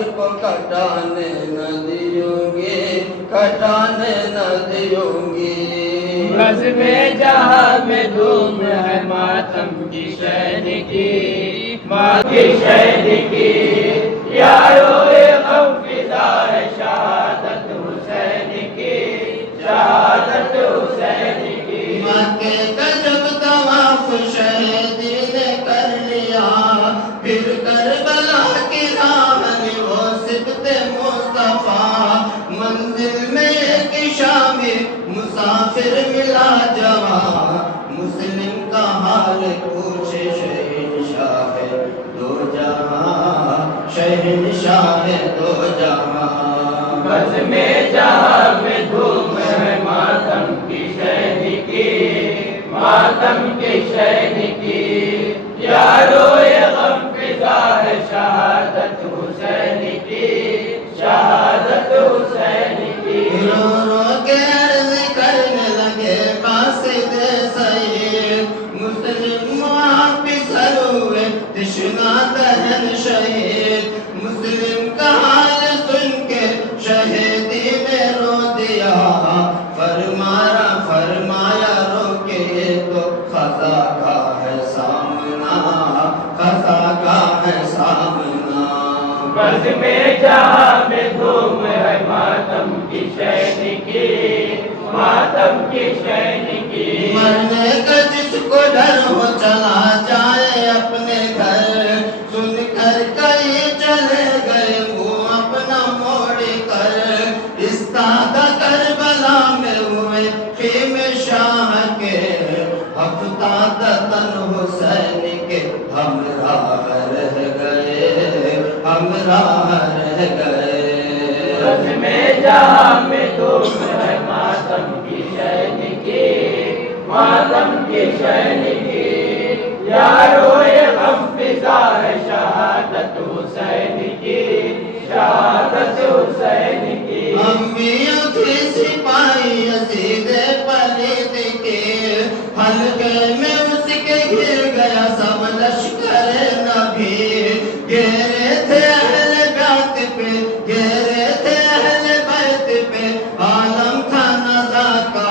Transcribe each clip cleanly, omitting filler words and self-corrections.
سر کو کٹانے نہ دیوں گی، کٹانے نہ دیوں گی۔ بزم جہاں میں دھوم ہے ماتم کی شہن کی، ماتم کی شہن کی، یارو غم فضا ہے شہادت حسین کی، شہادت حسین کی۔ مکے کا جب طواف شہیدی نے کر لیا، پھر کربلا کی راہ لی وہ سبط مصطفیٰ، منزل میں ایک شامی مسافر ملا جوان، مسلم کا حال پوچھے شہنشاہ دو جہاں، شہنشاہ دو جہاں۔ بزم جہاں میں دھوم ہے ماتم کی شہن کی، ماتم کی شہن کی، یارو غم فضا ہے شہادت حسین کی، شہادت حسین کی۔ رو رو کے عرض کرنے لگے قاصد سعید، مسلم واپس ہوئے تشنا دہن شہید، مسلم کا حال سن کے شہیدی نے رو دیا، فرمایا رو کے تو خزا کا ہے سامنا، خزا کا ہے سامنا۔ بزم جہاں میں دھوم ہے ماتم کی شہن کی، ماتم کی شہن کی۔ مرنے کا جس کو ڈر ہو چلا جائے اپنے گھر، سن کر کئی چلے گئے منہ اپنا موڑ کر، استادہ کربلا میں ہوئے خیمے شاہ کے، ہفتادہ تن حسین کے ہمراہ رہ گئے، ہمراہ رہ گئے۔ بزم جہاں میں دھوم ہے ماتم کی شہن کی، ماتم کی شہن کی، یارو غم فضا ہے شہادت حسین کی، شہادت حسین کی۔ امیوں تھی سپاہی یزید پلید کے، حلقے میں اس کے گر گیا سب لشکر نبی، گھیرے تھے اہل بیت پہ، گھیرے تھے اہل بیت پہ، عالم تھا نزا کا،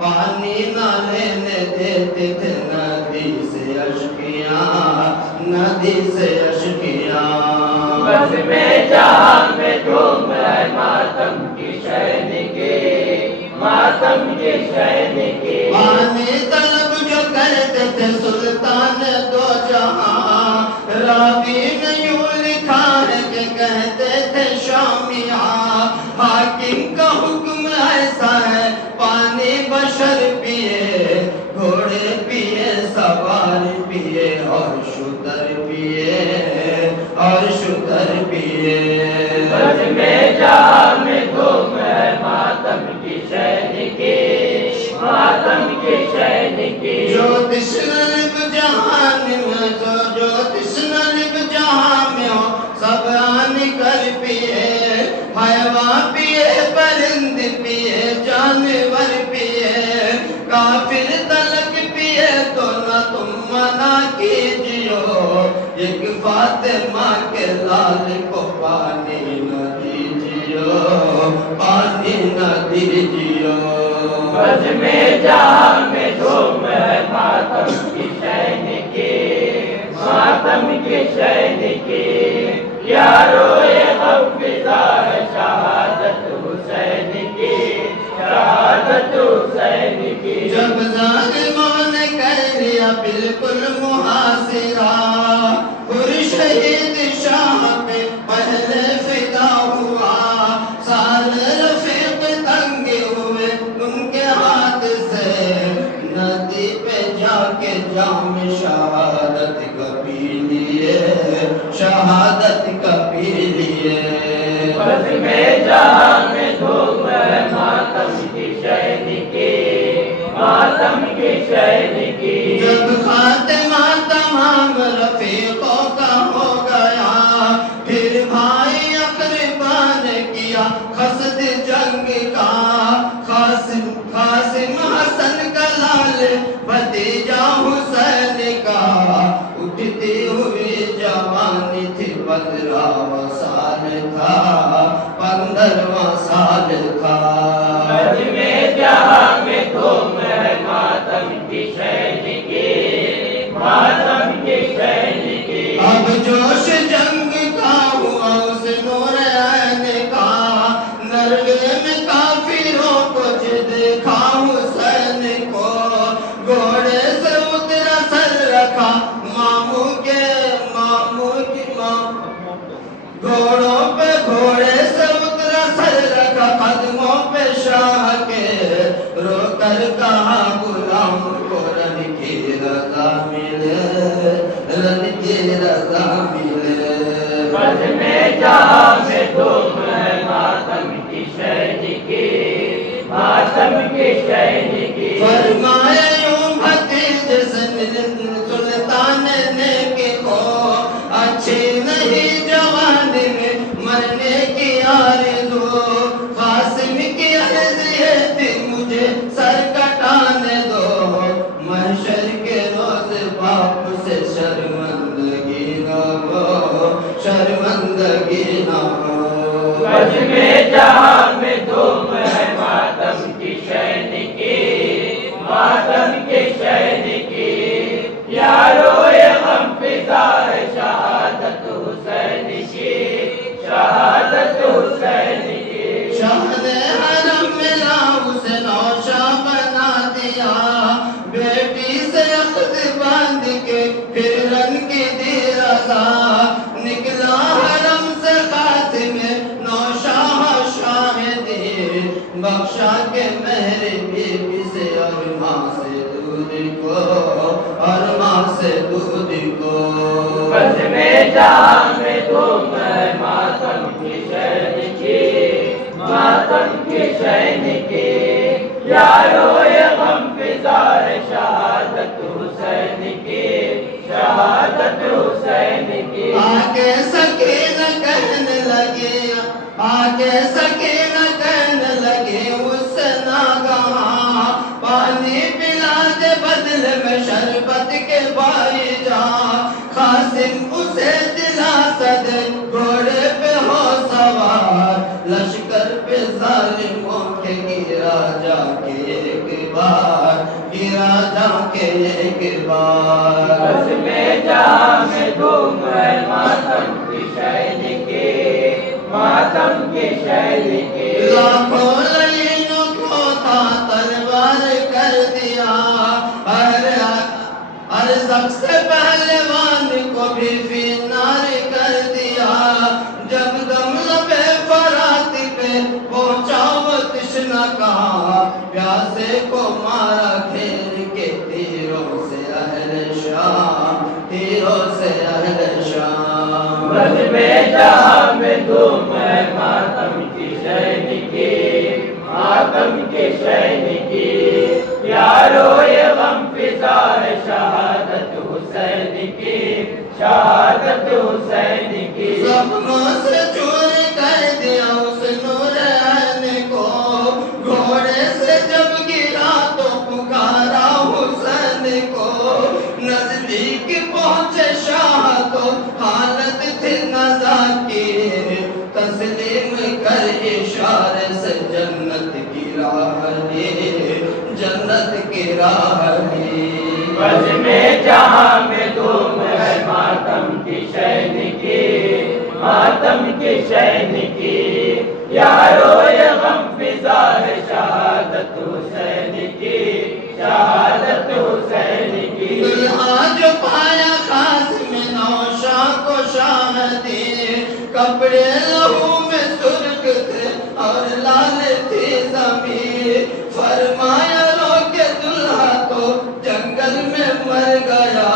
پانی نہ لینے دیتے تھے ندی سے اشکیاں، ندی سے اشکیاں۔ بزم جہاں میں دھوم ہے ماتم کی شہن کی، ماتم کی شہن کی۔ پانی طلب جو کرتے تھے سلطان دو جہاں، راوی نے یوں لکھا ہے کہ کہتے تھے شامیاں، حاکم کا حکم ایسا ہے پانی بشر پیے، گھوڑے پیے، سوار پیے، اور شتر پیے، اور شتر پیے۔ بزم جہاں میں دھوم ہے ماتم کی شہن کی، ماتم کی شہن کی۔ جو تشنہ لب جہان میں جو تشنہ لب جہاں میں ہو سب آن کر پیے، حیوان پیے، پرند پیے، جانور پیے، کافر تلک پیے تو نہ تم منع کیجیو، ایک فاطمہ کے لال کو پانی نہ دیجیو، پانی نہ دیجیو۔ بزم جہاں میں دھوم ہے ماتم کی شہن کی، ماتم کی شہن کی، یارو غم فضا ہے شہادت حسین کی، شہادت حسین کی۔ جب ظالموں نے کر لیا بالکل محاصرہ، پر شہید شاہ پہ پہلے فدا ہوا، سال رفیق تنگ ہوئے ان کے ہاتھ سے، ندی پہ جا کے جام شہادت کا پی لیے، شہادت کا پی لیے۔ بزم جہاں میں دھوم ہے ماتم کی شہن کی، ماتم کی شہن کی۔ جب خاتمہ تمام رفیقوں کا ہو گیا، پھر بھائی اقربا نے کیا قصد جنگ کا، قاسم حسن کا لال بھتیجا حسین کا، اٹھتی ہوئی جوانی تھی 15 سال تھا 15واں سال تھا نظمِ جہاں میں دھوم ہے ماتم کی شین کی ماتم کی شین کی اب جوش جنگ کا ہوا اس نور عین کا نرغے میں کافروں کو دیکھا حسین کو گھوڑے سے اترا سر رکھا ماموں کے گھوڑوں پہ گھوڑے سے اترا سر رکھا قدموں پہ شاہ کے رو کر کہا غلام کو رن کی رضا ملے رن کی رضا ملے بزمِ جہاں میں دھوم ہے ماتم کی شین کی ماتم کی شین کی فرمایا یوں بھتیج سلطان نے کہ ہو اچھی نہیں جوانی میں مرنے کی آرزو قاسم کی عرض یہ تھی مجھے سر کٹانے دو محشر کے روز باپ سے شرمندگی نہ ہو شرمندگی نہ ہو بزمِ جہاں میں دھوم ہے ماتم کی شین کی ماتم کی شین کی یارو یہ غم فضا ہے شہادت حسین کی شہادت حسین کی شاہ نے حرم ملا اسے نوشا بنا دیا بیٹی سے عقد باندھ کے پھر رن کی دی رضا نکلا حرم سے قاسم نوشاہ شاہدی بخشا کے مہر بی بی سے اور ماں سے دودھ کو اور ماں سے دودھ کو بزمِ جہاں میں دھوم ہے ماتم کی شین کی ماتم کی شین کی یارو یہ غم فضا ہے شہادت حسین کی شہادت حسین کی آگے سکینہ کہنے لگی آگے سکینہ کہنے لگی اس سے ناگہاں پانی پلا دے بدلے میں شربت کے بھائی جان قاسم اسے دلاسا دے گھوڑے پہ ہو سوار لشکر پہ ظالموں کے گرا جا کے ایک بار گرا جا کے ایک بار بزمِ جہاں میں دھوم ہے ماتم کی شین کی ماتم کی شین کی لاکھوں لعینوں کو تھا تلوار کر دیا ارزق سے پہلوان کو بھی فینار کر دیا جب دم لبے فرات پہ پہنچا وہ تشنہ کہا پیاسے کو مارا گھیر کے تیروں سے اہل شام تیروں سے اہل شام بزمِ جہاں میں دھوم ہے ماتم کی شین کی ماتم کی شین کی یارو یہ غم فضا ہے شہادت حسین کی شہادت حسین کی زخموں سے چور کر دیا اس نور عین کو گھوڑے سے جب گرا تو پکارا حسین کو نزدیک پہنچے شاہ تو حالت تھی نزا کی تسلیم کر اشارے سے جنت کی راہ لی جنت کی راہ لی بزمِ جہاں میں دھوم ہے ماتم کی شین کی ماتم کی شین کی یارو یہ غم فضا ہے شہادت حسین کی شہادت حسین کی دلہا جو پایا قاسم نوشاہ کو شاہدی کپڑے لہو میں سرخ تھے اور لال تھی زمین فرمایا رو کے دلہا تو جنگل میں مر گیا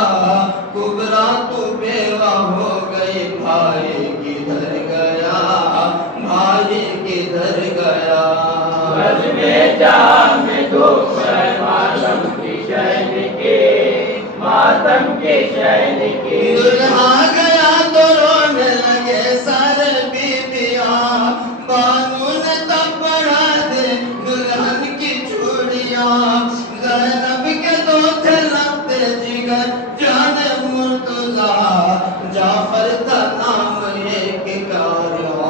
کبرا تو بیوہ ہو گئی بھائی کدھر گیا بھائی کدھر گیا بزمِ جہاں میں دھوم ہے ماتم کی شین کی ماتم کی شین کی دلہا گیا تو رونے لگے سارے بیویاں بانو نے تب بڑھا دے دلہن کی چوڑیاں زینب کے دو تھے لگتے جگر جان مرتضیٰ جعفر کا نام ایک کارواں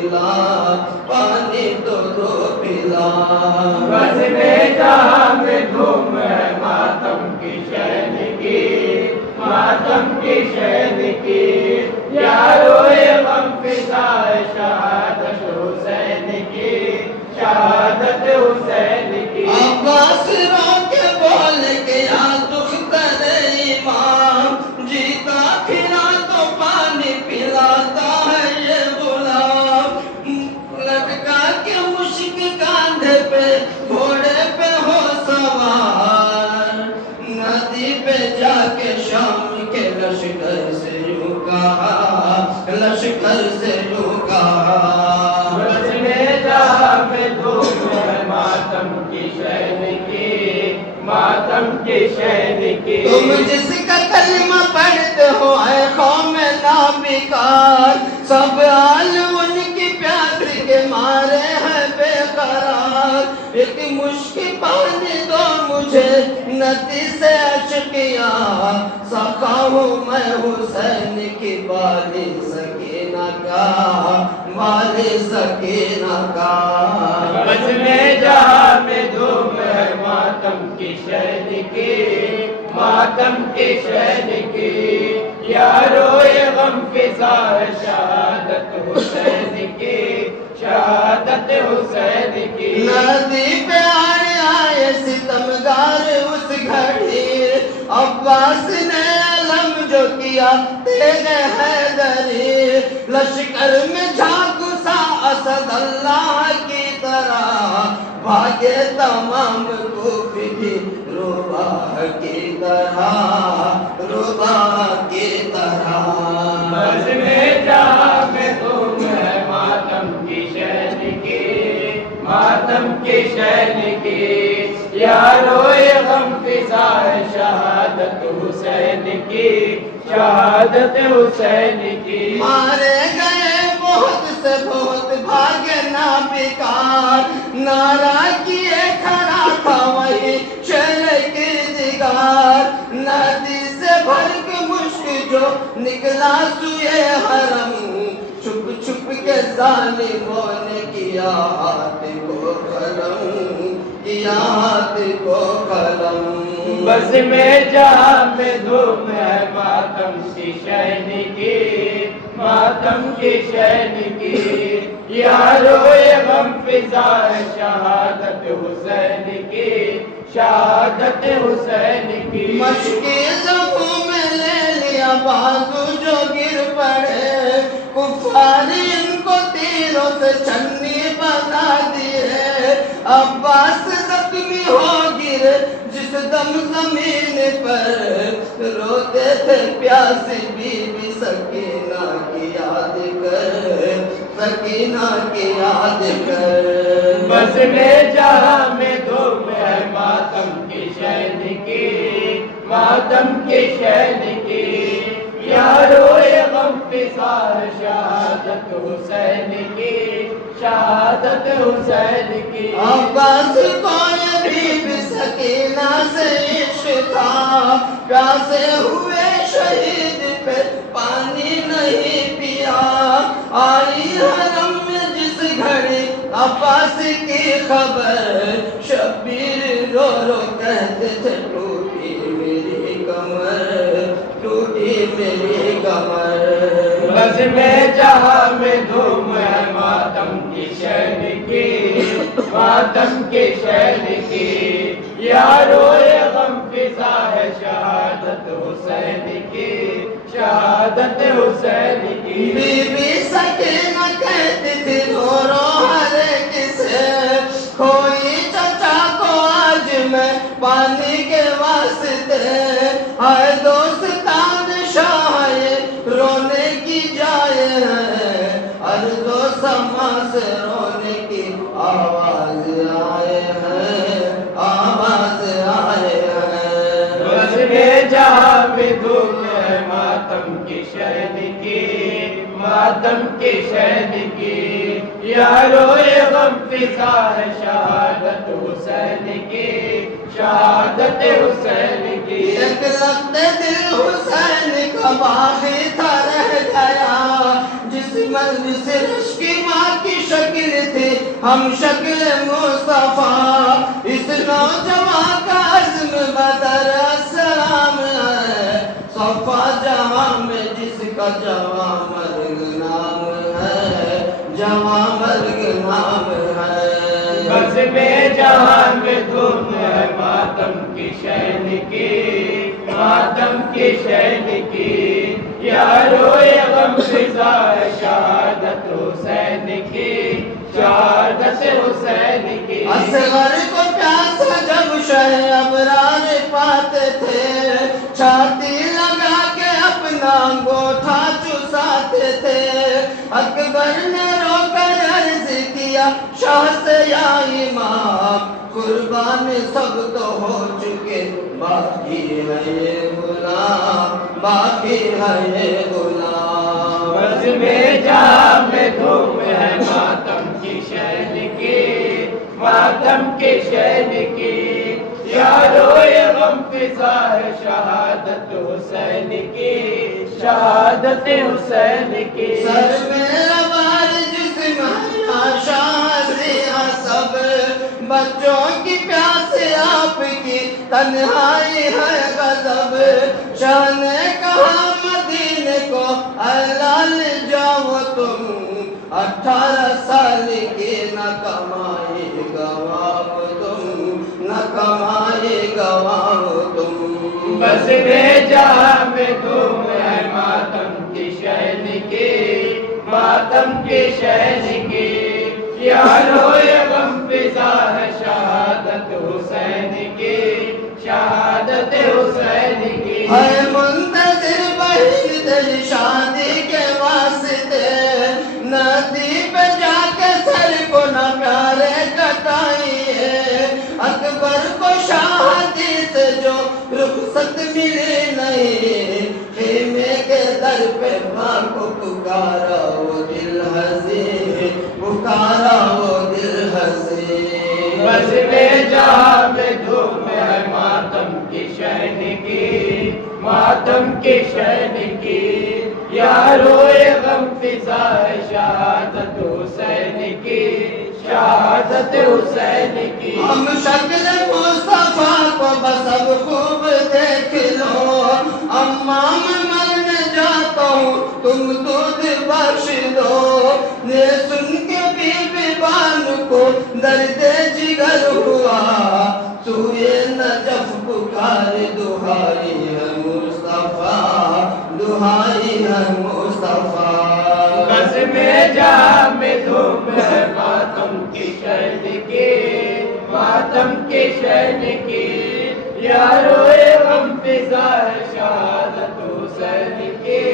پلا، پانی تو دو پلا۔ بزم جہاں میں دھوم ہے ماتم کی شین کی، ماتم کی شین کی، یارو یہ غم فضا ہے شہادت حسین کی، شہادت حسین کی۔ عباس رو کے بول گیا دختر امام، جیتا پھرا تو پانی پلاتا ہے یہ غلام، لٹکا کے مشک کاندھے پہ گھوڑے پہ ہو سوار، ندی پہ جا کے شام کے لشکر سے یوں کہا، لشکر سے یوں کہا۔ بزم جہاں میں دھوم ہے ماتم کی شین کی، ماتم کی شین کی۔ تم جس کا کلمہ پڑھتے ہو اے قوم نابکار، سب حال ان کی پیاس کے مارے ہیں بے قرار، ایک مشک پانی دو مجھے ندی سے اشکیا، سقا ہوں میں حسین کی بالی سکینہ کا، بالی سکینہ کا۔ بزم جہاں میں دھوم ہے ماتم کی شین کی، ماتم کی شین کی، یارو یہ غم فضا ہے شہادت حسین کی، شہادت حسین کی۔ ندی پہ آئے ستمگار اس گھڑی، عباس نے علم جو کیا تیغ حیدری، لشکر میں جھانک سا اسد اللہ کی طرح، بھاگے تمام کوفی بھی روباہ کی طرح، روباہ کی طرح۔ بزم جہاں میں دھوم ہے ماتم کی شین کی، ماتم کی شین کی، یارو یہ غم فضا ہے شہادت حسین کی، شہادت حسین کی۔ مارے گئے بہت سے بہت بھاگے نابکار، نعرہ کیے کھڑا تھا وہی شیر کردگار، ندی سے بھر کے مشک جو نکلا سوئے حرم، چھپ چھپ کے ظالموں نے کیا ہاتھ کو قلم، کیا ہاتھ کو قلم۔ بزم جہاں میں دھوم ہے ماتم کی شین کی، ماتم کی شین کی، یارو یہ غم فضا ہے شہادت حسین کی، شہادت حسین کی۔ مشکی زخوں میں لے لیا بازو جو گر پڑے، کفار ان کو تیروں سے چھنی بنا دیے، عباس زخمی ہو گر جس دم زمین پر، روتے تھے پیاسی بی بی سکینہ کی یاد کر، سکینہ کی یاد کر۔ بزم جہاں میں دھوم ہے ماتم کی شین کی، ماتم کی شین کی، یارو یہ غم فضا ہے شہادت حسین کی، شہادت حسین کی۔ عباس کو یہ بی بی سکینہ سے عشق تھا، پیاسے ہوئے شہید پہ پانی نہیں پیا، آئی حرم میں جس گھڑی عباس کی خبر، شبیر رو رو کہتے تھے ٹوٹی میری کمر، ٹوٹی میری کمر۔ بزم جہاں میں دھوم ہے ماتم کی شین کی، ماتم کی شین کی، یارو یہ غم فضا ہے شہادت حسین کی، شہادت حسین کی۔ بی بی سکینہ کہتی تھی رو رو ہر ایک سے، کوئی چچا کو آج میں پانی کے واسطے، ہائے دوستان شاہ یہ رونے کی جائے ہے، عرض و سما سے رونے کی آواز آئے ہیں، آواز آئے ہیں۔ بزم جہاں میں دھوم ہے ماتم کی شین کی، ماتم کی شین کی، یارو یہ غم فضا ہے شہادت حسین کی، شہادت حسین کی۔ ایک لخت دل حسین کا باغی تھا رہ گیا، جس مجلس رشک ماں ہم شکل مصطفیٰ، اس نوجوان کا عزم بدر السلام ہے، صفا جہاں میں جس کا جواں مرگ نام ہے، جواں مرگ نام ہے۔ بزم جہاں میں دھوم ہے ماتم کی شین کی، ماتم کی شین کی، یارو یہ غم فضا ہے شہادت حسین کی، شہادت حسین کی۔ اصغر کو پیاسا جب شہ ابرار پاتے تھے، چھاتی لگا کے اپنا انگوٹھا چساتے تھے، اکبر نے رو کر عرض کیا شاہ سے یا امام، قربان سب تو ہو چکے، باقی ہے یہ غلام، باقی ہے یہ غلام۔ بزم جہاں میں دھوم ہے ماتم کی شین کی، ماتم کی شین کی، یارو یہ غم فضا ہے شہادت حسین کی، شہادت حسین کی۔ سر میں لوار جسم ہے شاہ سب، بچوں کی پیاس آپ کی تنہائی ہے غضب، شاہ نے کہا مدینے کو اے لال جاؤ تم، 18 سال کی نہ کمائی گواہ تم، نہ کمائی گواہ تم۔ بزم جہاں میں دھوم ہے ماتم کی شین کی، ماتم کی شین کی، یارو یہ غم فضا ہے شہادت حسین کی، شہادت حسین کی۔ ہے منتظر بہن دل شادی کے واسطے، ندی پہ جا کے سر کو نہ پیارے کٹائیے، اکبر کو شادی سے جو رخصت ملی نہیں، خیمے کے در پہ ماں کو پکارا وہ دل حزین، پکارا وہ دل حزین۔ بزم جہاں میں دھوم ہے ماتم کی شین کی، ماتم کی شین کی، یارو یہ غم فضا ہے شہادت حسین کی، شہادت حسین کی۔ ہم شکل مصطفیٰ کو بس اب خوب دیکھ لو، اماں میں مرنے جاتا ہوں تم دودھ بخش دو، یہ سن کے بی بی بانو کو درد جگر ہوا، سوئے نجف پکار دہائی ہے مصطفیٰ، دہائی ہے مصطفیٰ۔ بزم جہاں میں دھوم ہے ماتم کی شین کی، ماتم کی شین کی، یارو یہ غم فضا ہے شہادت حسین کی،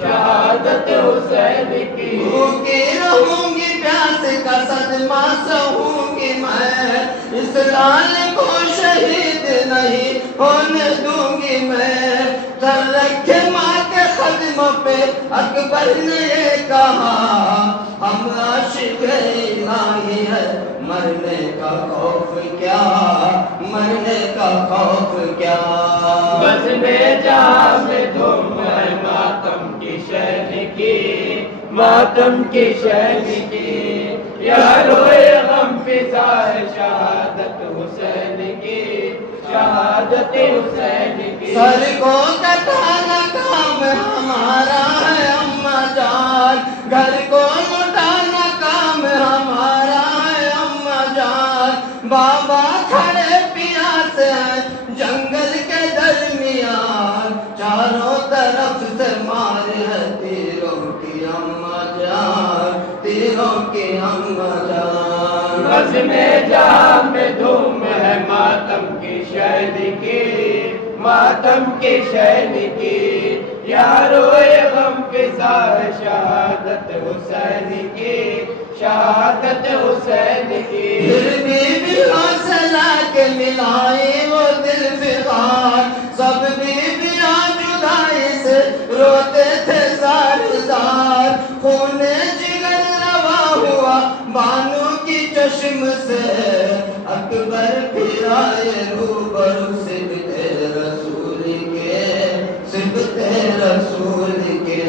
شہادت حسین کی۔ بھوکی رہوں گی پیاس کا صدمہ سہوں گی میں، اس لال کو شہید نہیں ہونے دوں گی میں، سر رکھے ماں کے قدموں پہ اکبر نے یہ کہا، ہم عاشق الہی ہے مرنے کا خوف کیا، مرنے کا خوف کیا۔ بزم جہاں میں دھوم ہے ماتم کی شین کی، ماتم کی شین کی، یارو یہ غم فضا ہے شہادت حسین کی، شہادت حسین کی۔ سر کو کٹانا کام ہمارا ہے اماں جان، گھر کو لٹانا کام ہمارا ہے اماں جان، بابا کھڑے پیاس ہیں جنگل کے درمیان، چاروں طرف سے مار ہے تیروں کی اماں جان، تیروں کی اماں جان۔ بزم جہاں میں دھوم ہے ماتم کی شین کی، ماتم کی شین کی، یارو یہ غم فضا ہے شہادت حسین کی، شہادت حسین کی۔ پھر بھی حوصلہ کے ملائی وہ دل فغان، سب بیویاں جدائی سے روتے تھے زار زار، خون جگر روا ہوا بانو کی چشم سے، اکبر پھرائے روبرو صبت رسول کے، صبت رسول کے۔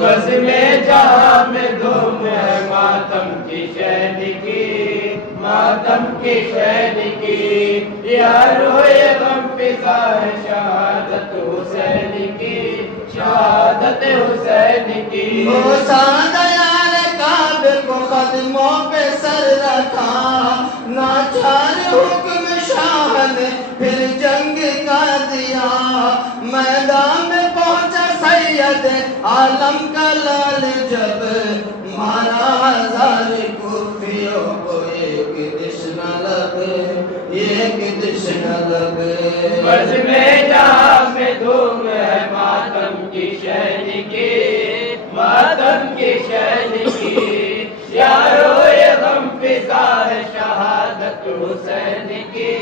بزم جہاں میں دھوم ہے ماتم کی شین کی، کی شہن کی، یاروئے غم فضا ہے شہادت حسین کی، شہادت حسین کی۔ وہ سادہ یار کعبے کو قدموں پہ سر رکھا، ناچار حکم شاہ نے پھر جنگ کا دیا، میدان میں پہنچا سید عالم کا لال جب، مارا ہزار کوفیوں کو ایک دش نہ لگے، ایک دش نہ لگے۔ بزم جہاں میں دھوم ہے ماتم کی شہن کی، ماتم کی شہن کی، یاروئے غم فضا ہے شہادت حسین کی،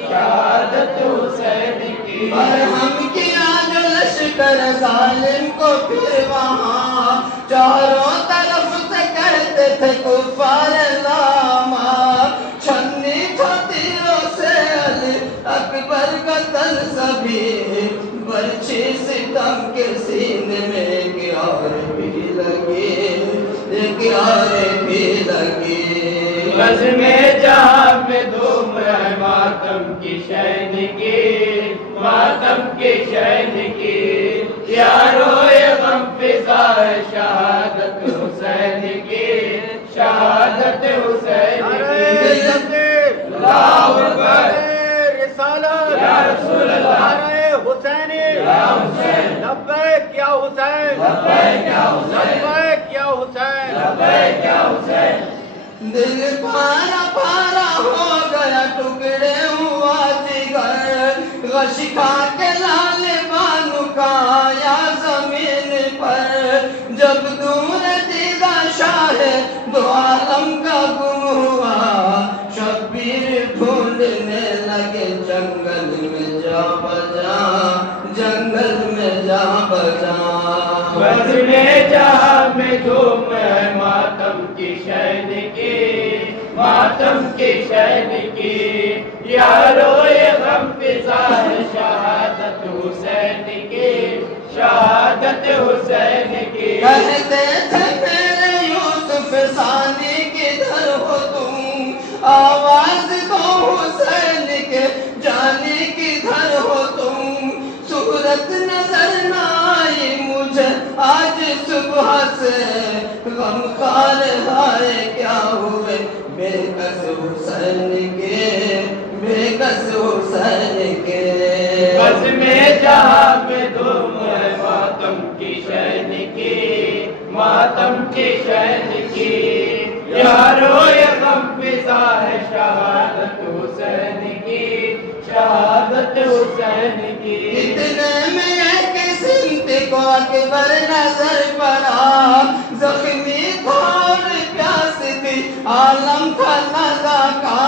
شہادت حسین کی۔ مرہم کیا جو لشکر ظالم کو پھر وہاں، چاروں طرف سے کہتے تھے کفار لا مار، چھنی تھا تیروں سے علی اکبر کا تن سبھی، برچھی ستم کے سینے میں ایک اور بھی لگی، ایک اور بھی لگی۔ بزم جہاں میں دھوم ہے ماتم کی شہن کی، ماتم کی شہن کی، یاروئے غم فضا ہے شہادت حسین کی، شہادت حسین کی۔ اللہ اکبر، رسالت یا رسول اللہ، نعرہ حسینی، یا حسین، لبیک یا حسین، لبیک یا حسین، لبیک یا حسین، لبیک یا حسین۔ دل پارا پارا ہو گیا، ٹکڑے ہوا جگر، غش کھا کے لال بانو کا آیا زمین پر، جب دور دیدہ شاہ دو عالم کا گم ہوا، شبیر ڈھونڈنے لگے جنگل میں جا بجا، جنگل میں جا بجا۔ بزم جہاں میں دھوم ہے ماتم کی شہن کی، ماتم کی شہن کی، یاروئے غم فضا ہے شہادت حسین کی، شہادت حسین کی۔ کہتے تھے میرے یوسف ثانی کدھر ہو تم، آواز دو حسین کے جانی کدھر ہو تم، صورت نظر نہ آئی مجھے آج صبح سے، غم خار ہائے کیا ہوئے بے کس حسین کے، بے کس حسین کے۔ بزم جہاں میں دھوم ہے ماتم کی شہن کی، ماتم کی شہن کی، یاروئے غم فضا ہے شہادت حسین کی، شہادت حسین کی۔ اتنے میں ایک سمت کو اکبر نظر پڑا، زخمی تھا اور پیاس تھی عالم تھا نزا کا،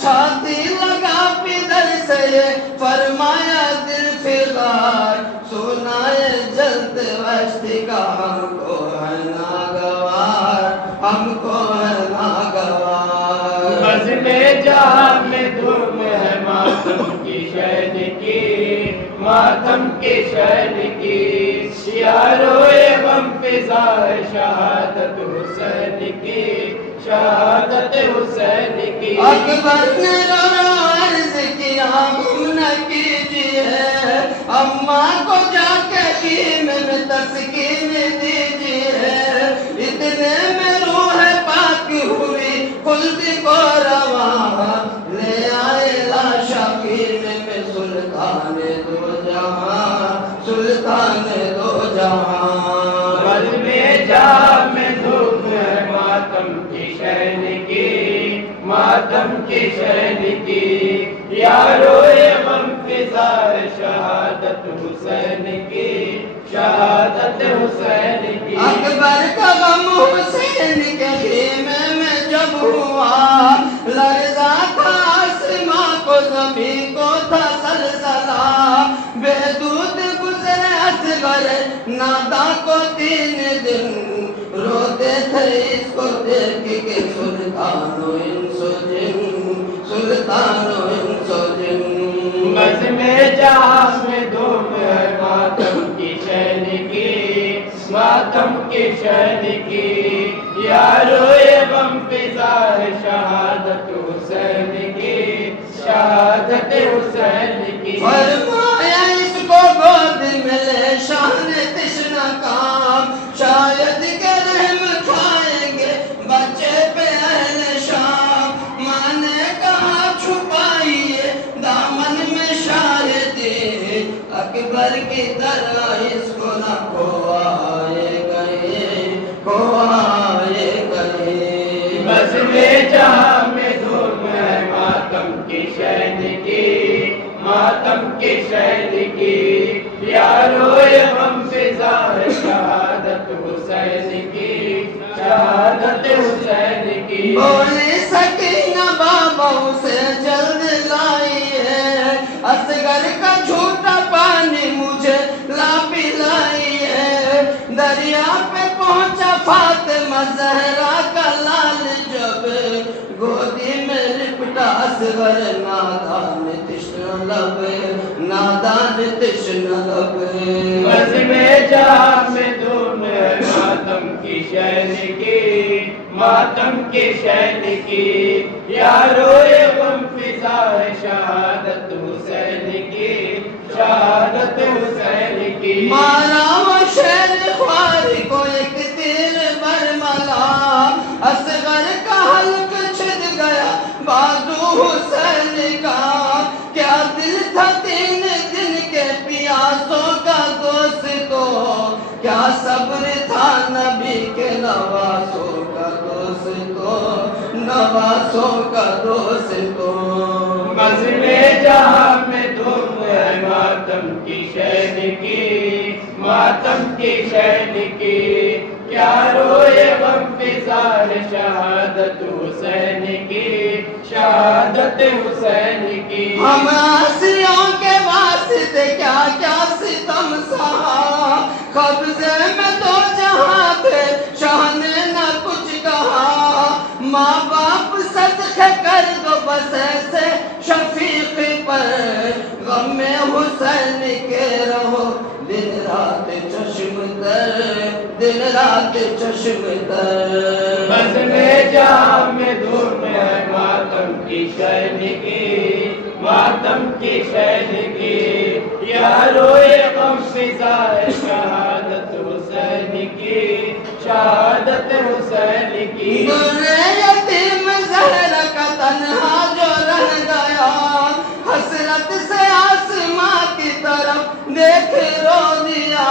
چھاتی لگا پدر سے یہ فرمایا دل فغار، سنائے جلد وشتی کا ہم کو ہے ناگوار، ہم کو ہے ناگوار۔ بزم جہاں میں دھوم ہے ماتم کی شہن کی، ماتم کی شہن کی، یاروئے غم فضا ہے شہادت حسین کی، شہادت حسین کی۔ اکبر نے رو رو عرض کیا غم نہ کیجئے، اماں کو جا کے خیمے میں تسکین دیجئے، اتنے میں روح پاک ہوئی خلد کو رواں، لے آئے لاشا خیمے میں سلطان دو جہاں، سلطان دو جہاں۔ بزم جہاں میں دھوم ہے ماتم کی شہن کی، ماتم کی شہن کی، یاروئے غم فضا ہے شہادت حسین کی، شہادت حسین کی۔ اکبر کا غم حسین کے خیمے میں جب ہوا، لرزا تھا آسماں کو زمین کو تھا زلزلہ، بے دودھ گزرے اصغر نادا کو 3 دن، روتے تھے اس کو دیکھ کے سلطان و انس و جن، سلطان و انس و جن۔ بزم جہاں میں دھوم ہے ماتم کی شہن کی، ماتم کی شہن کی، یاروئے غم فضا ہے شہادت حسین حسین کی شہادت حسین کی فرمایا اس کو گود میں لے شان تشنا کام شاید کہ رحم کھائیں گے بچے پہ اہل شام ماں نے کہا چھپائیے دامن میں شاہدی اکبر کی طرح اس کو نہ کھوائے گئے بزم جہاں میں دھوم ہے ماتم کی شہن کی ماتم کی شہن کی یارو یہ غم فضا ہے شہادت حسین کی شہادت حسین کی بولی سکینہ بابا اسے جلد لائیے اصغر کا جھوٹا پانی مجھے لا پلائیے دریا پہ پہنچا فاطمہ زہرا کا لال جب گودی میں لپٹا اصغر نادان تشنہ لب نادان تشنہ لب بزم جہاں میں دھوم ہے ماتم کی شہن کی ماتم کی شہن کی یارو یہ غم فضا ہے شہادت حسین کی شہادت حسین کی مارا وہ شیر خواری کو ایک تیر برملا اصغر کا حلق چھد گیا بازو حسین کا کیا دل تھا 3 دن کے پیاسوں کا دوستو کیا صبر تھا نبی کے نواسوں کا دوستو نواسوں کا دوستو بزم جہاں میں دھوم ہے ماتم کی شہن کی ماتم کی شہن کی کیا روئے غم فضا ہے شہادت حسین کی شہادت حسین کی ہم آسیوں کے واسطے کیا کیا ستم سہا قبضے میں تو جہاں تھے شاہ نے نہ کچھ کہا ماں باپ صدقے کر دو بس ایسے شفیق پر غم میں حسین کے رہو دن رات چشم تر دن رات چشم تر بزم جہاں میں دھوم ہے ماتم کی شہن کی ماتم کی شہن کی یارو یہ غم فضا ہے شہادت حسین کی شہادت حسین کی در یتیم زہرا کا تنہا جو رہ گیا حسرت سے آسماں کی طرف دیکھ رو دیا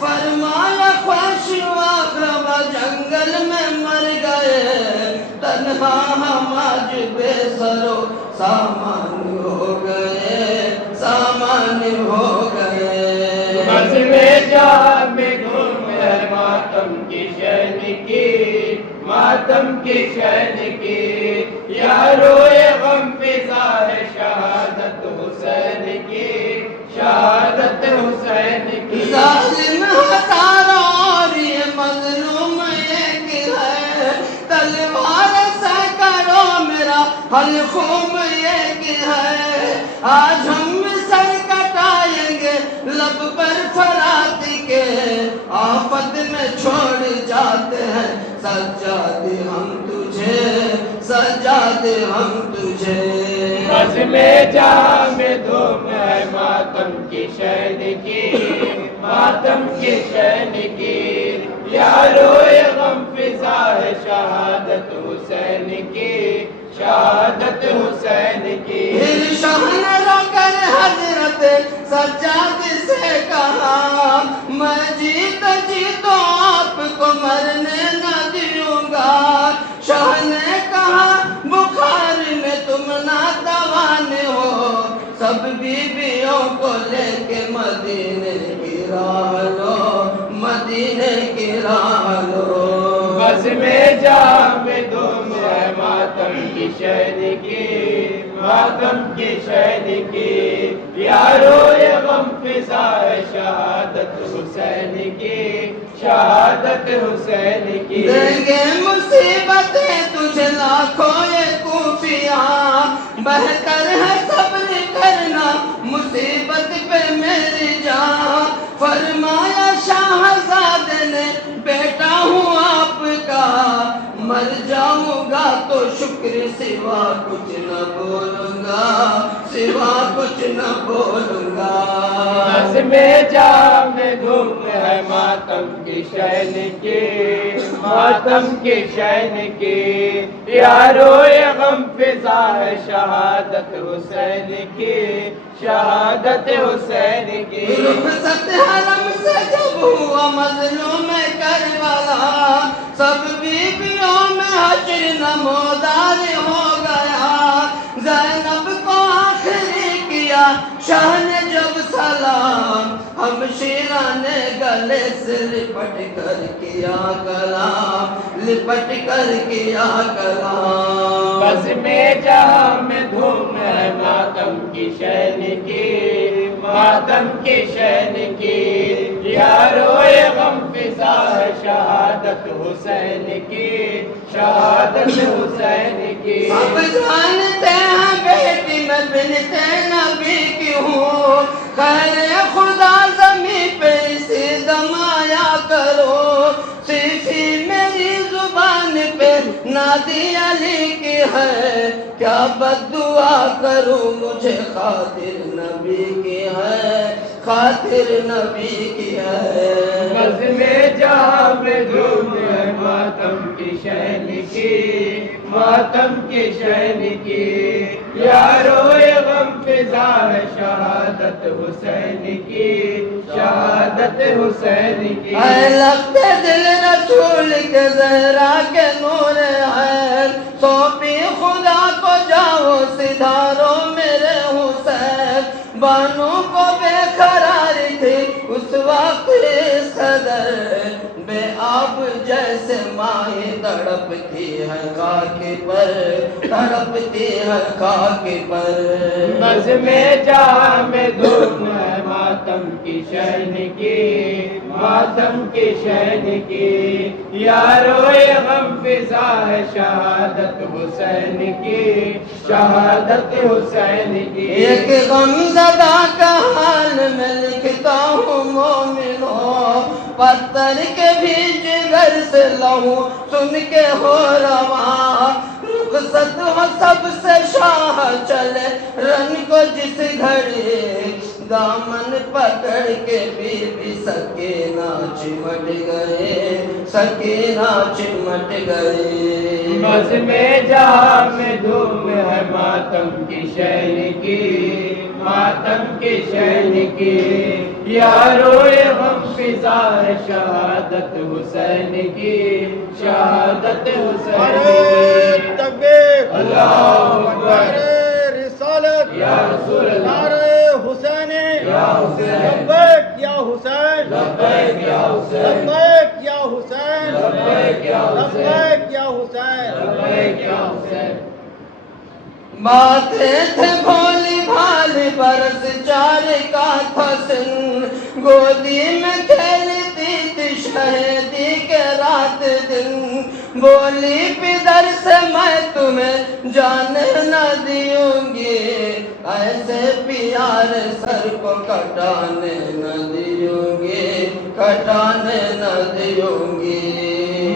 فرمایا خواہش واقربا جنگل میں مر گئے تنہا ہم آج بے سرو سامان ہو گئے سامان ہو گئے بزم جہاں میں دھوم ہے ماتم کی شہن کی ماتم کی شہن کی یارو یہ غم فضا ہے شہادت حسین کی شہادت حسین کی ظالم ہزاروں اور یہ مظلوم ایک ہے تلوار سینکڑوں میرا حلقوم ایک ہے آج ہم سر کٹائیں گے لب پر فرات کے آفت میں چھوڑ جاتے ہیں سجاد ہم تجھے سجاد ہم تجھے بزم جہاں میں دھوم ہے ماتم کی شہن کی ماتم کی شہن کی یارو یہ غم فضا ہے شہادت حسین کی شہادت حسین کی پھر شاہ نے رو کر حضرت سجاد سے کہا میں جیت جیتو آپ کو مرنے نہ دیوں گا شاہ نے کہا بخار میں تم ناتوان ہو سب بیویوں کو لے کے مدینے کی راہ لو مدینے کی راہ لو بزم جہاں میں دھوم ہے ماتم کی شہن کی ماتم کی شہن کی یارو یہ غم فضا ہے شہادت حسین کی شہادت حسین کی دیں گے مصیبتیں تجھے لاکھوں یہ کوفیاں بہتر ہے صبر کرنا مصیبت پہ میری جان فرمایا شاہزادے نے بیٹا ہوں آپ کا مر جاؤں گا تو شکر سوا کچھ نہ بولوں گا، سوا کچھ نہ بولوں گا۔ نظم جہاں میں دھوم ہے ماتم کی شین کی، ماتم کی شین کی، یارو یہ غم فضا ہے شہادت حسین کی، شہادت حسین کی۔ رخصت حرم سے جب ہوا مظلوم کربلا، سب بیویوں میں حشر نمودار ہو گیا، زینب کو آخری کیا شاہ نے جب سلام، ہم شیران نے گلے سے لپٹ کر کیا کلام، لپٹ کر کیا کلام۔ بزم جہاں میں دھوم ہے ماتم کی شین کی، ماتم کی شین کی، یارو یہ غم فضا ہے شہادت حسین کی، شہادت حسین کی۔ اب جانتے ہیں بیٹی میں بنت نبی کی ہوں، خیر خدا زمین پہ اسی دم آیا کرو، صرفی میری زبان پہ نادی علی کی ہے، کیا بد دعا کروں مجھے خاطر نبی کی ہے، خاطر نبی کی ہے۔ بزم جہاں میں دھوم ہے ماتم کی شین کی، ماتم کی شین کی، یارو یہ غم فضا ہے شہادت حسین کی، شہادت حسین کی۔ اے لخت دل رسول کے زہرا کے نور ہے، سونپی خدا کو جاؤ سدھارو میرے حسین، بانو کو بے قراری تھی اس وقت اس قدر، بے آب جیسے ماہی تڑپتی ہے خاک پر، تڑپتی ہے خاک پر۔ بزم جہاں میں دھوم ہے ماتم کی شین کی، ماتم کی شین کی، یارو یہ غم فضا ہے شہادت حسین کی، شہادت حسین کی۔ ایک غم زدہ کا حال میں لکھتا ہوں مومنوں، پتھر کے بھی جگر سے لہو سن کے ہو رواں، رخصت ہو سب سے شاہ چلے رن کو جس گھڑی، دامن پکڑ کے بی بی سکینہ چمٹ گئے، سکینہ چمٹ گئے۔ بزم جہاں میں دھوم ہے ماتم کی شین کی، ماتم کی شین کی، یارو یہ غم فضا ہے شہادت حسین کی، شہادت حسین نعرہ کی۔ تکبیر، اللہ اکبر، نعرہ رسالت، یا رسول اللہ، نعرہ حسینی، یا حسین، لبیک یا حسین، لبیک یا حسین، لبیک یا حسین، لبیک یا حسین، لبیک یا حسین۔ لبیک یا حسین۔ باتیں تھے بھولی بھالی برس چار کا تھا سن، گودی میں کھیلتی تھی شہیدی کے رات دن، بولی پدر سے میں تمہیں جانے نہ دیوں گی، ایسے پیار سر کو کٹانے نہ دیوں گی، کٹانے نہ دیوں گی۔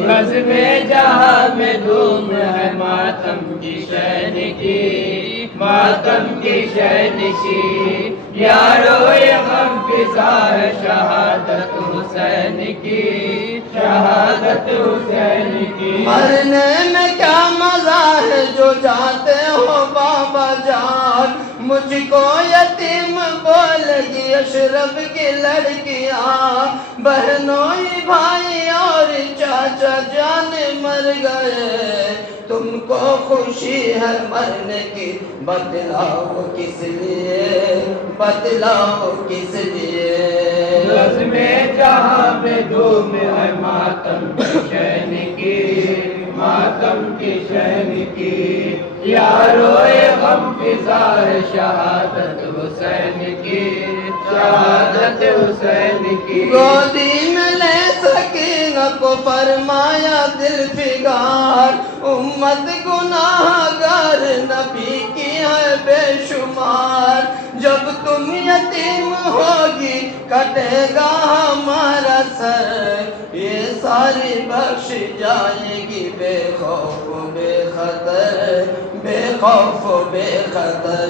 بزم جہاں میں دھوم ہے ماتم کی شین کی، ماتم کی شین کی، یارو یہ غم فضا ہے شہادت حسین کی، شہادت حسین کی۔ مرنے میں کیا مزہ ہے جو جاتے ہو بابا جان، مجھ کو یتیم بول گی اشرف کی لڑکیاں، بہنوئی بھائی اور چاچا جان مر گئے، تم کو خوشی ہے مرنے کی، بتلاؤ کس لیے، بتلاؤ کس لیے۔ بزم جہاں میں دھوم ہے ماتم کی شین کی، ماتم کی شین کی، یارو یہ غم فضا ہے شہادت حسین کی، شہادت حسین کی۔ گودی میں لے سکینہ کو فرمایا دل فگار، امت گناہ گار نبی کی ہے بے شمار، جب تم یتیم ہوگی کٹے گا ہمارا سر، یہ ساری بخش جائے گی بے خوف بے خطر، بے خوف بے خطر۔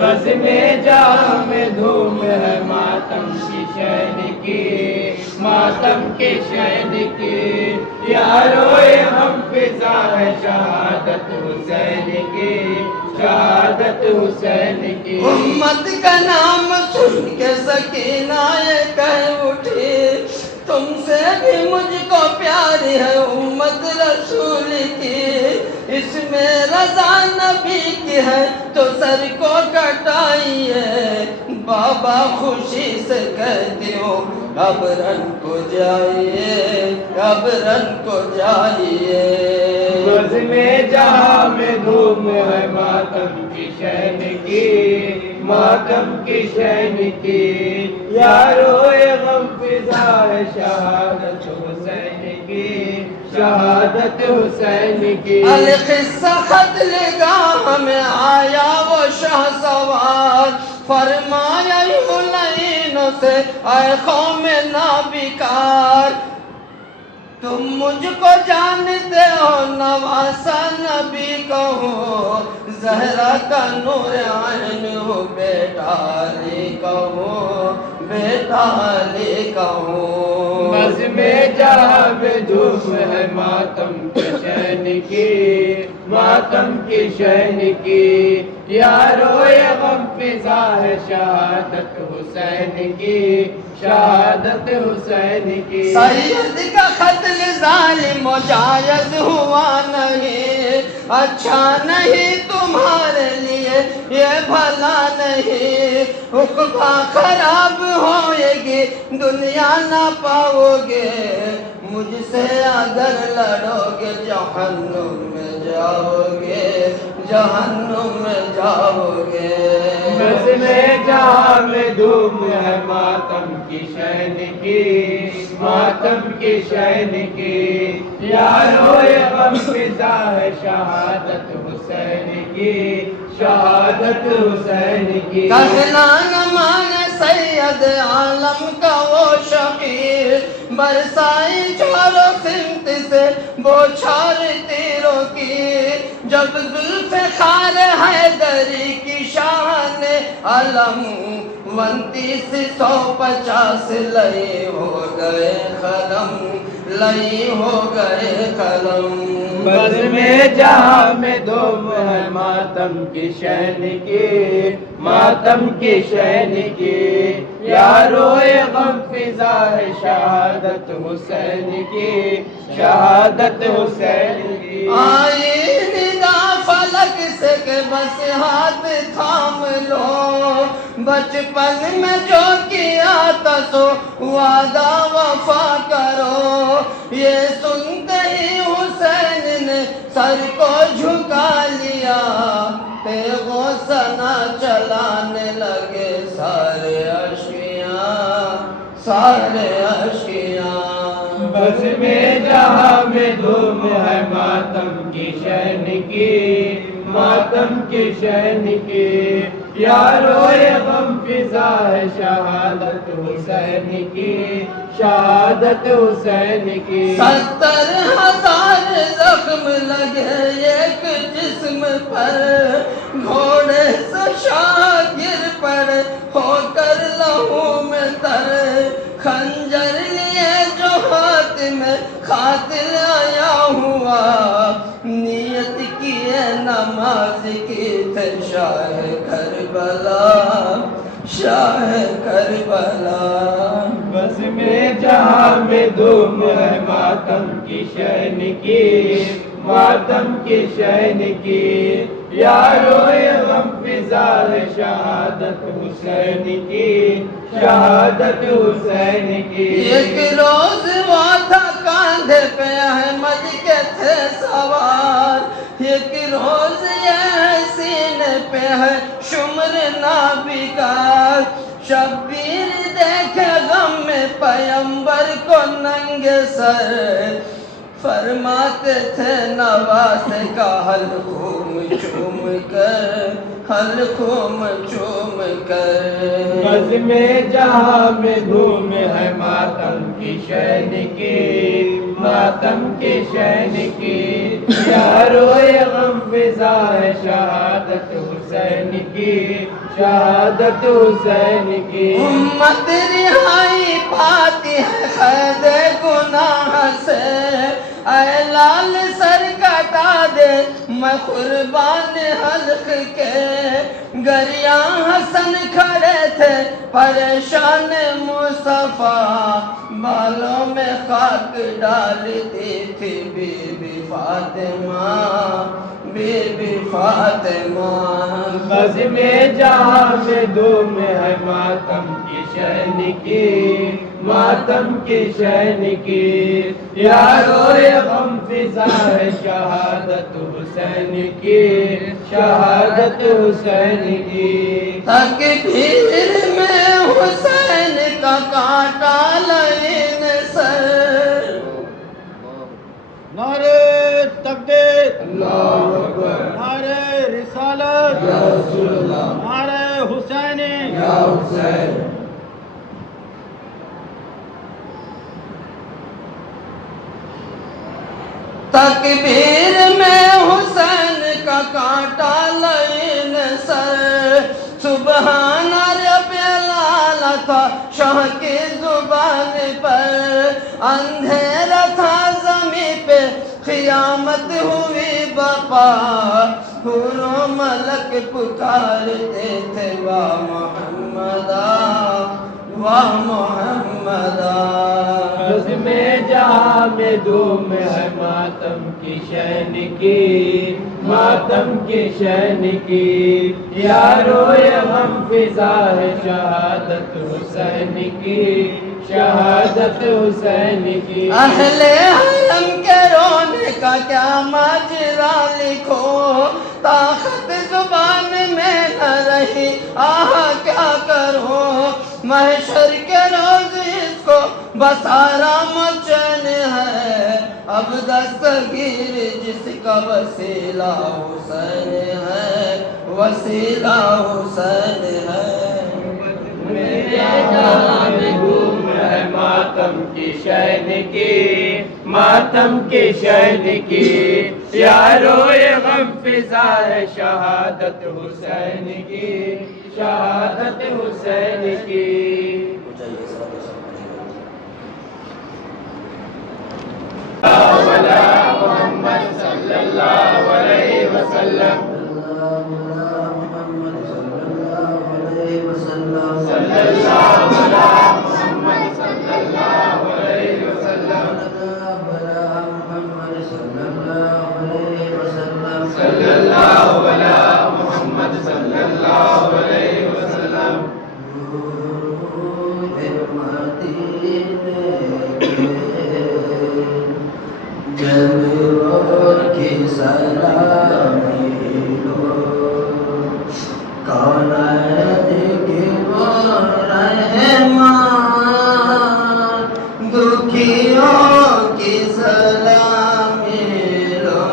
بزم جہاں میں دھوم ہے ماتم کی شہن کی، ماتم کے شہن کی، یاروئے ہم فضا ہے شہادت حسین کی، شہادت حسین کی۔ امت کا نام سن کے سکینہ یہ کہہ اٹھی، تم سے بھی مجھ کو پیار ہے امت رسول کی، اس میں رضا نبی کی ہے تو سر کو کٹائیے، بابا خوشی سے کہتی ہوں اب رن کو جائیے، اب رن کو جائیے۔ بزم جہاں میں دھوم ہے ماتم کی شہن کی، ماتم کی شہن کی، یاروئے غم فضا ہے شہادت حسین کی، شہادت حسین کی۔ القصہ خط نگاہ میں آیا وہ شاہ سوار، فرمایا یوں لعینوں سے اے قوم نابکار، تم مجھ کو جانتے ہو نواسا نبی کو ہو، زہرا کا نور عین ہو، بیٹا علی کا ہو، بیٹا علی کا ہو۔ بزم جہاں میں دھوم ہے ماتم کی شہن کی، ماتم کی شہن کی، یاروئے غم فضا ہے شہادت حسین کی، شہادت حسین کی۔ سید کا قتل ظالم و جائز ہوا نہیں، اچھا نہیں تمہارے لیے یہ بھلا نہیں، عقبہ خراب ہوئے گی دنیا نہ پاؤ گے، مجھ سے اگر لڑو گے جہنم میں جاؤ گے، جہنم میں جاؤ گے۔ بزم جہاں میں دھوم ہے ماتم کی شہن کی، ماتم کی شہن کی، یاروئے غم فضا ہے شہادت حسین کی، شہادت حسین کی۔ کہنا نہ مانے سید عالم کا وہ شقیر، برسائی چاروں سمت سے بوچھار تیروں کی، جب ذوالفقار حیدری کی شان علم 2950 لئی ہو گئے قلم، لئی ہو گئے قلم۔ بزم جہاں میں دھوم ہے ماتم کی شہن کی، ماتم کی شہن کی، یاروئے غم فضا ہے شہادت حسین کی، شہادت حسین کی۔ آئی ندا فلک سے کہ بس ہاتھ تھام لو، بچپن میں جو کیا تھا سو وعدہ وفا کرو، یہ سنتے ہی حسین نے سر کو جھکا لیا، تیغ و ثنا چلانے لگے سارے اشکیاں، سارے اشکیاں۔ بزم جہاں میں دھوم ہے ماتم کی شہن کی، ماتم کی شہن کی، یاروئے غم فضا ہے شہادت حسین کی، شہادت حسین کی۔ 70,000 زخم لگے ایک جسم پر، گھوڑے سے شاہ گر پڑے ہو کر لہو میں تر، خنجر لیے جو ہاتھ میں قاتل آیا ہوا، نیت کیے نماز کی تھے شاہ کربلا، شاہ کربلا۔ بزم جہاں میں دھوم ہے ماتم کی شہن کی، ماتم کی شہن کی، یاروئے غم فضا ہے شہادت حسین کی، شہادت حسین کی۔ ایک روز وہ تھا کاندھے پہ احمد کے تھے سوار، ایک روز یہ سینے پہ ہے شمر نابکار، شبیر دیکھے غم میں پیمبر کو ننگے سر، فرماتے تھے نواسے کا حلقوم چوم کر، حلقوم چوم کر۔ بزم جہاں میں دھوم ہے ماتم کی شہن کی، ماتم کی شین کی یارو یہ غم فضا ہے شہادت حسین کی شہادت حسین کی امت رہائی پاتی ہے قید گناہ سے اے لال سر کٹا دے میں قربان حلق کے گریاں حسن کھڑے تھے پریشان مصطفیٰ بالوں میں خاک ڈالتی تھی بی بی فاطمہ بی بی فاطمہ بزم جہاں میں دھوم ہے ماتم کی شین کی ماتم کی شین کی یارو یہ غم فضا ہے شہادت حسین کی شہادت حسین کی تکبیر میں حسین کا کانٹا لین سر نعرے تکبیر اللہ اکبر نعرے رسالت یا رسول اللہ نعرے حسینی یا حسین تکبیر میں حسین کا کانٹا لین سر سبحان رب العالی تھا شاہ کی زبان پر اندھیرا تھا زمین پہ قیامت ہوئی بپا حور و ملک پکارتے تھے واہ محمدا واہ محمدا بزم جہاں میں دھوم ہے ماتم کی شین کی ماتم کی شین کی یارو یہ غم فضا ہے شہادت حسین کی شہادت حسین کی اہل حرم کے رونے کا کیا ماجرا لکھو طاقت زبان میں نہ رہی آہ کیا کرو محشر کے روز اس کو بسارا مچن ہے اب دستگیر جس کا وسیلہ حسین ہے وسیلہ حسین ہے میرے جہاں میں دھوم ہے ماتم کی شین کی ماتم کی شین کی یارو یہ غم فضا ہے شہادت حسین کی شہادت حسین کی محمد صلی اللہ علیہ وسلم صلی اللہ محمد صلی اللہ علیہ وسلم صلی اللہ محمد صلی اللہ علیہ وسلم جلووں کی سلامی لو کائنات کی وہ رحمان دکھیوں کی سلامی لو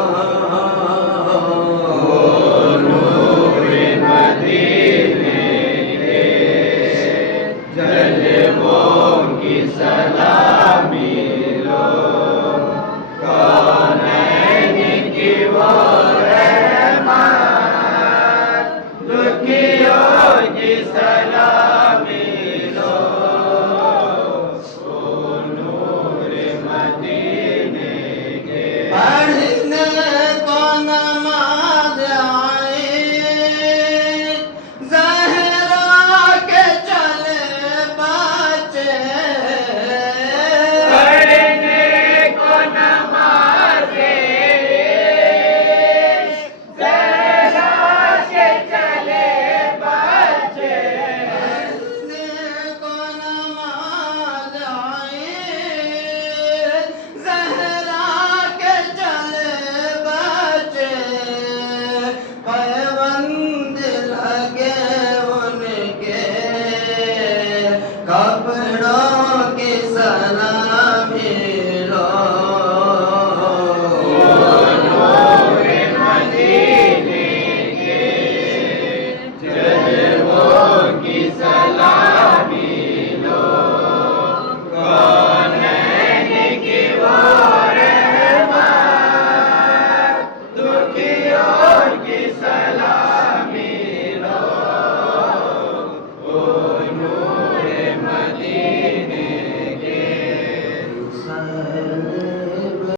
نور مدینے کے جلووں کی سلامی لو کونین کی وہ رحمان دکھیوں کی سلامی لو او نور مدینے کے پڑھنے کو نماز آئی زہرا کے چلے بچے پڑھنے کو نماز زہرا کے چلے بچے پڑھنے کو نماز آئی زہرا کے چلے بچے پیوند لگے ان کے کپڑوں